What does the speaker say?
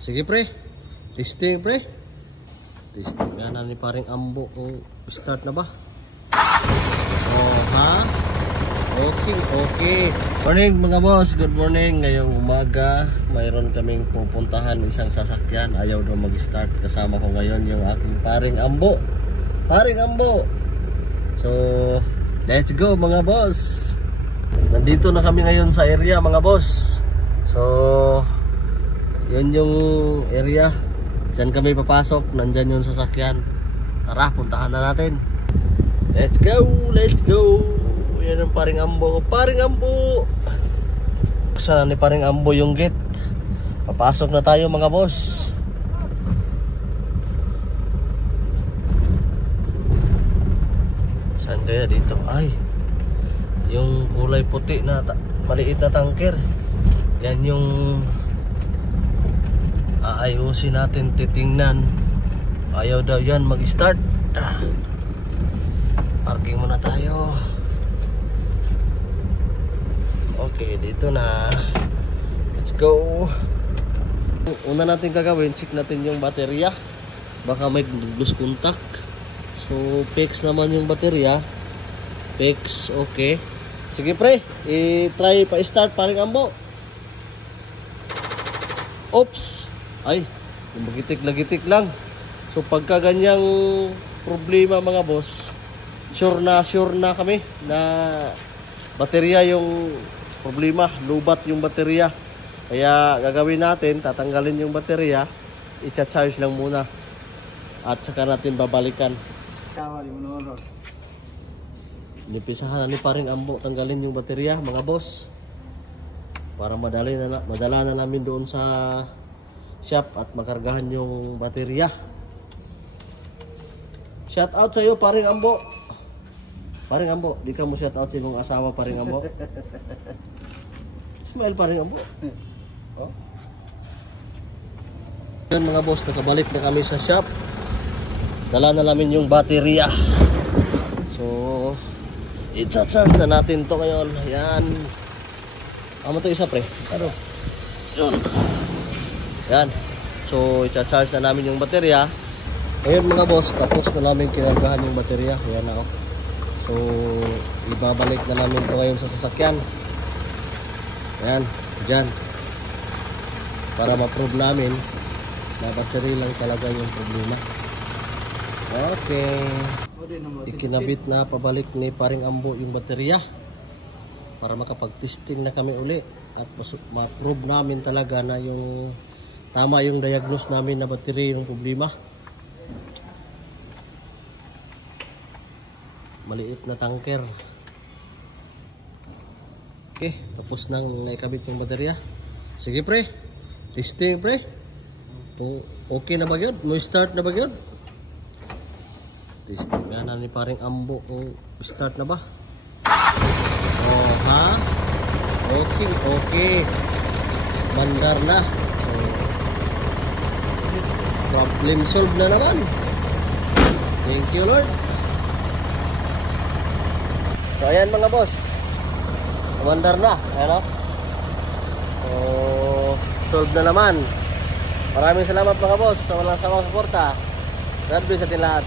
Sige pre. Testing pre. Testing na ni paring Ambo kung start na ba. Oh ha. Okay. Morning mga boss, good morning. Ngayong umaga, mayroon kaming pupuntahan isang sasakyan. Ayaw daw mag-start. Kasama ko ngayon yung aking paring Ambo. Paring Ambo. So, let's go mga boss. Nandito na kami ngayon sa area mga boss. So, yun yung area. Diyan kami papasok. Nandyan yung sasakyan. Tara, puntahan na natin. Let's go. Yan ang paring Ambo. Paring Ambo. Saan ni paring Ambo yung gate? Papasok na tayo mga boss. Saan kaya dito? Ay, yung kulay puti na maliit na tanker. Yan yung aayusin natin, titingnan. Ayaw daw yan mag-start. Parking muna tayo. Okay, dito na. Let's go. Una natin gagawin, check natin yung baterya. Baka may lose contact. So, fix naman yung baterya. Fix, okay. Sige pre, i-try pa-start paring Ambo. Oops. Ay, magitik lang. So, pagka ganyang problema mga boss, sure na kami na baterya yung problema, lubat yung baterya. Kaya gagawin natin, tatanggalin yung baterya, i-charge lang muna at saka natin babalikan. Nipisahan ni paring Ambo tanggalin yung baterya mga boss, para madala na namin doon sa shop at makargahan yung baterya. Shout out sa iyo paring Ambo. Paring Ambo, di ka mo shout out sa imong asawa paring Ambo. Smile paring Ambo. Oh. Yan mga boss, nakabalik na kami sa shop. Dala na namin yung baterya. So, i-charge na natin to ngayon. Ayan. Amo to isa pre. Ano? Yun. Yan. So, i-charge na namin yung baterya. Ayun mga boss, tapos na namin kinargahan yung baterya. Ayan na ako. So, ibabalik na namin ito ngayon sa sasakyan. Ayan, dyan. Para ma-prove namin na battery lang talaga yung problema. Okay. Ikinabit na pabalik ni paring Ambo yung baterya. Para makapag-testing na kami uli. At ma-prove namin talaga na yung tama yung diagnose namin na battery yung problema. Maliit na tanker. Okay, tapos nang naikabit yung baterya. Sige pre, testing pre. Okay na ba yun? May start na ba yun? Testing na ni paring Ambo kung start na ba. Oh ha? Okay. Mandar na. So, problem solved na naman. Thank you Lord. So ayan mga boss, umandar na, ayan o. So, solved na naman. Maraming salamat mga boss sa walang sawang suporta. God bless sa ating lahat.